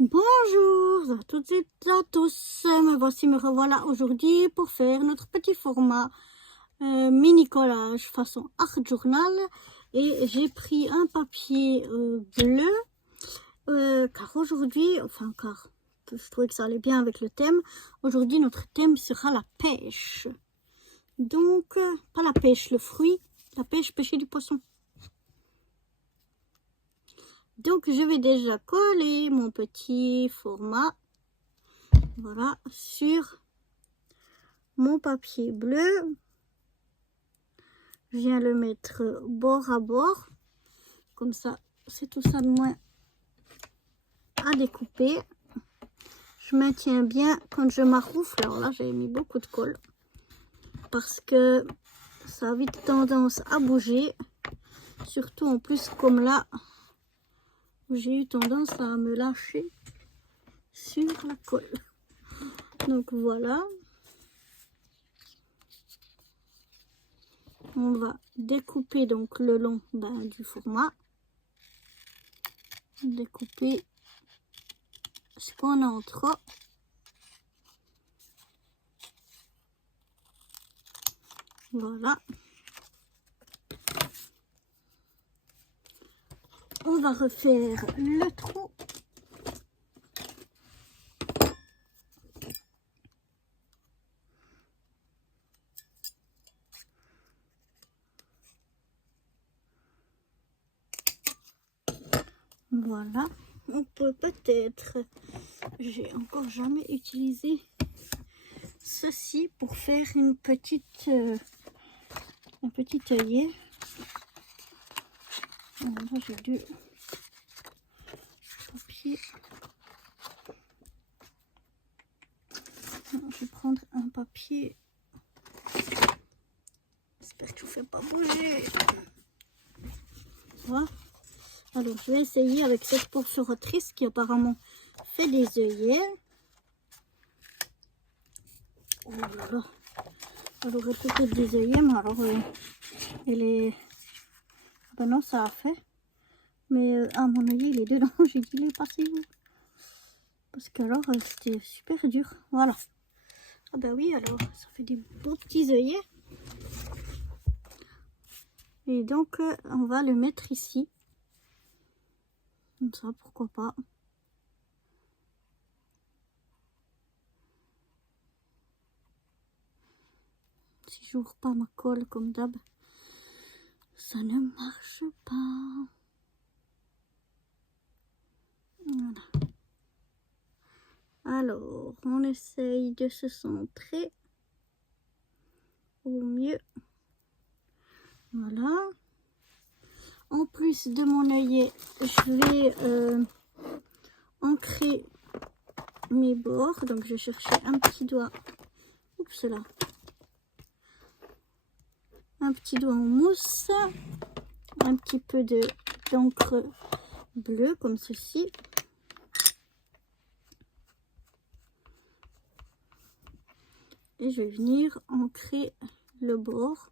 Bonjour à toutes et à tous, me revoilà aujourd'hui pour faire notre petit format mini collage façon art journal et j'ai pris un papier bleu car aujourd'hui, car je trouvais que ça allait bien avec le thème. Aujourd'hui notre thème sera la pêche, donc pas la pêche le fruit, la pêche, pêcher du poisson. Donc je vais déjà coller mon petit format, voilà, sur mon papier bleu. Je viens le mettre bord à bord, comme ça c'est tout ça de moins à découper. Je maintiens bien quand je maroufle. Alors là j'ai mis beaucoup de colle parce que ça a vite tendance à bouger, surtout en plus comme là j'ai eu tendance à me lâcher sur la colle. Donc voilà, on va découper donc le long du format, découper ce qu'on a en trop. Voilà, on va refaire le trou. Voilà, on peut peut-être, j'ai encore jamais utilisé ceci pour faire un petit œillet. Là j'ai du papier. Je vais prendre un papier. J'espère que je ne fais pas bouger. Voilà. Alors je vais essayer avec cette perforatrice qui apparemment fait des œillets. Oh là là. Elle aurait peut-être des œillets, mais alors elle est... Ben non, ça a fait. Mais mon œillet il est dedans. J'ai dit il est passé où? Parce que alors c'était super dur. Voilà. Ah ben oui, alors ça fait des beaux petits œillets. Et donc on va le mettre ici. Comme ça, pourquoi pas. Si j'ouvre pas ma colle comme d'hab, ça ne marche pas. Voilà. Alors, on essaye de se centrer au mieux. Voilà. En plus de mon œillet, je vais ancrer mes bords. Donc, je cherchais un petit doigt. Oups là. Un petit doigt en mousse. Un petit peu d'encre bleue comme ceci. Et je vais venir ancrer le bord.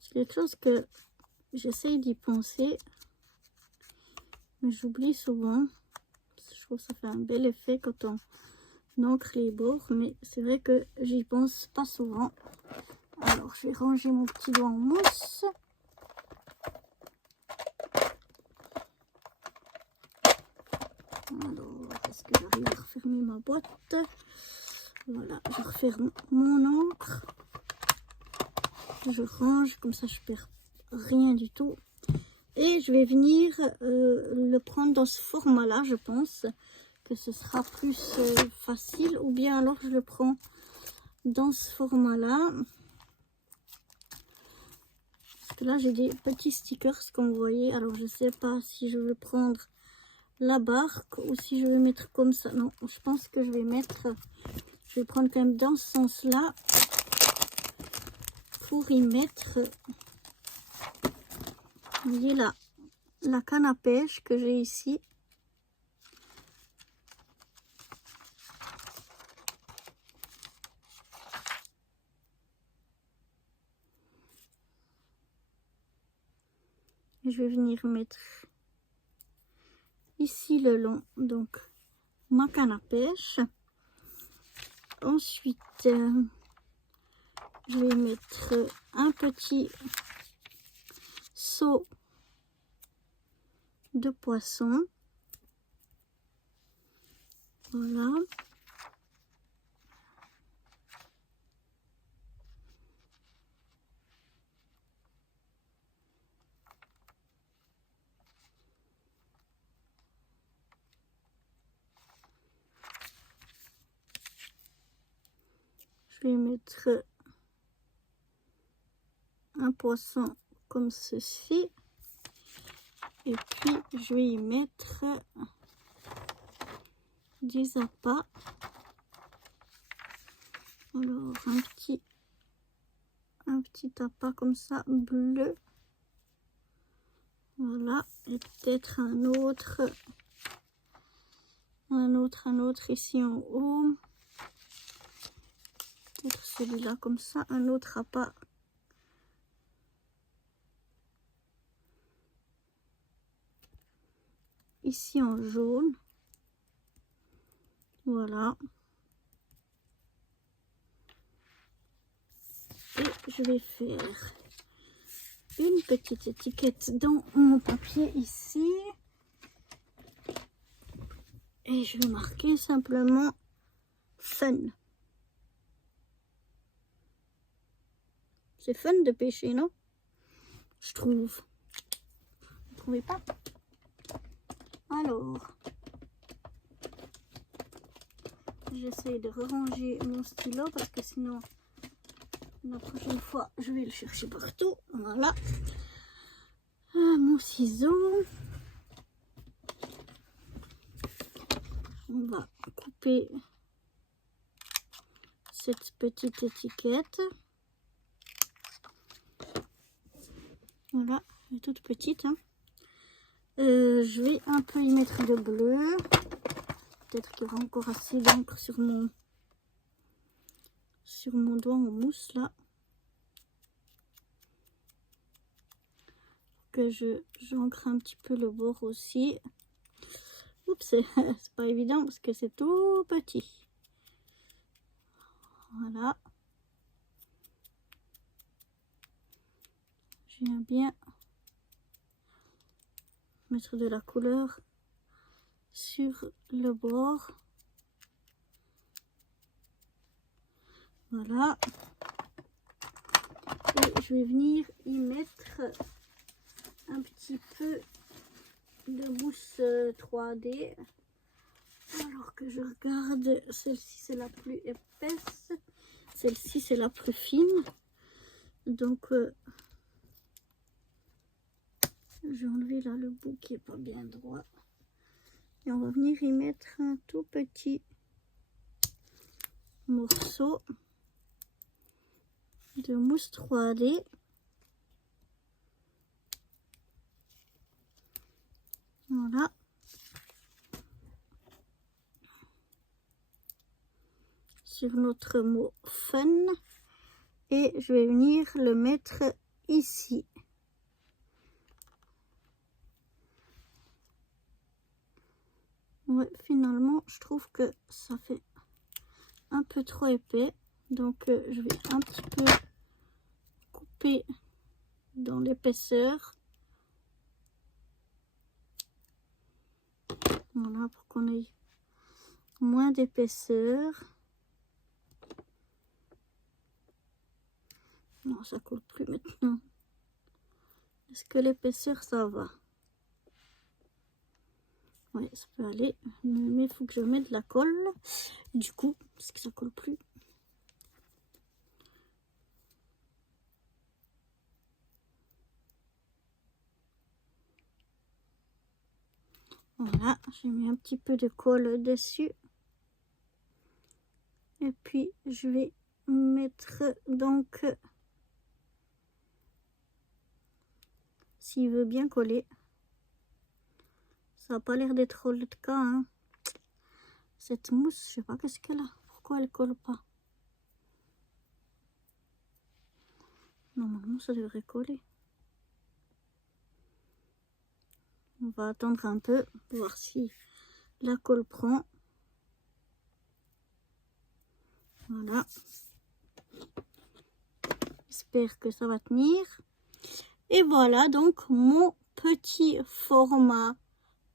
C'est quelque chose que j'essaye d'y penser, mais j'oublie souvent. Je trouve que ça fait un bel effet quand on ancre les bords, mais c'est vrai que j'y pense pas souvent. Alors je vais ranger mon petit doigt en mousse. Alors est-ce que j'arrive à refermer ma boîte? Voilà, je referme mon encre. Je range, comme ça je perds rien du tout. Et je vais venir le prendre dans ce format là. Je pense que ce sera plus facile, ou bien alors je le prends dans ce format là, parce que là j'ai des petits stickers comme vous voyez. Alors je sais pas si je veux prendre la barque ou si je vais mettre comme ça. Non, je pense que je vais prendre quand même dans ce sens là. pour y mettre, vous voyez la canne à pêche que j'ai ici. Je vais venir mettre ici le long, donc ma canne à pêche. Ensuite, je vais mettre un petit seau de poisson. Voilà. Je vais mettre un poisson comme ceci. Et puis, je vais y mettre des appâts. Alors, un petit appât comme ça, bleu. Voilà. Et peut-être un autre ici en haut. Peut-être celui-là comme ça, un autre appât. Ici en jaune. Voilà. Et je vais faire une petite étiquette dans mon papier ici. Et je vais marquer simplement fun. C'est fun de pêcher, non? Je trouve. Vous trouvez pas? Alors, j'essaie de ranger mon stylo parce que sinon, la prochaine fois, je vais le chercher partout. Voilà. Mon ciseau. On va couper cette petite étiquette. Voilà, elle est toute petite. Hein. Je vais un peu y mettre de bleu. Peut-être qu'il y aura encore assez d'encre sur mon doigt en mousse là. Que j'encre un petit peu le bord aussi. Oups, c'est pas évident parce que c'est tout petit. Voilà. Je viens bien mettre de la couleur sur le bord. Voilà. Et je vais venir y mettre un petit peu de mousse 3D. Alors que je regarde, celle-ci c'est la plus épaisse. Celle-ci c'est la plus fine. Donc j'ai enlevé là le bout qui est pas bien droit. Et on va venir y mettre un tout petit morceau de mousse 3D. Voilà. Sur notre mot fun. Et je vais venir le mettre ici. Ouais, finalement, je trouve que ça fait un peu trop épais. Donc, je vais un petit peu couper dans l'épaisseur. Voilà, pour qu'on ait moins d'épaisseur. Non, ça coule plus maintenant. Est-ce que l'épaisseur, ça va? Oui, ça peut aller. Mais il faut que je mette de la colle. Du coup, parce que ça colle plus. Voilà, j'ai mis un petit peu de colle dessus. Et puis, je vais mettre donc s'il veut bien coller. Ça n'a pas l'air d'être trop le cas, hein. Cette mousse, je sais pas qu'est-ce qu'elle a. Pourquoi elle colle pas? Normalement, ça devrait coller. On va attendre un peu pour voir si la colle prend. Voilà. J'espère que ça va tenir. Et voilà donc mon petit format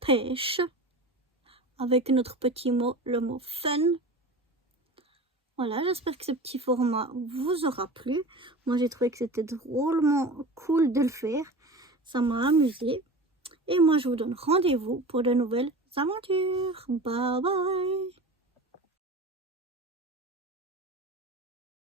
pêche avec notre petit mot, le mot fun. Voilà, j'espère que ce petit format vous aura plu. Moi, j'ai trouvé que c'était drôlement cool de le faire. Ça m'a amusé. Et moi, je vous donne rendez-vous pour de nouvelles aventures. Bye bye!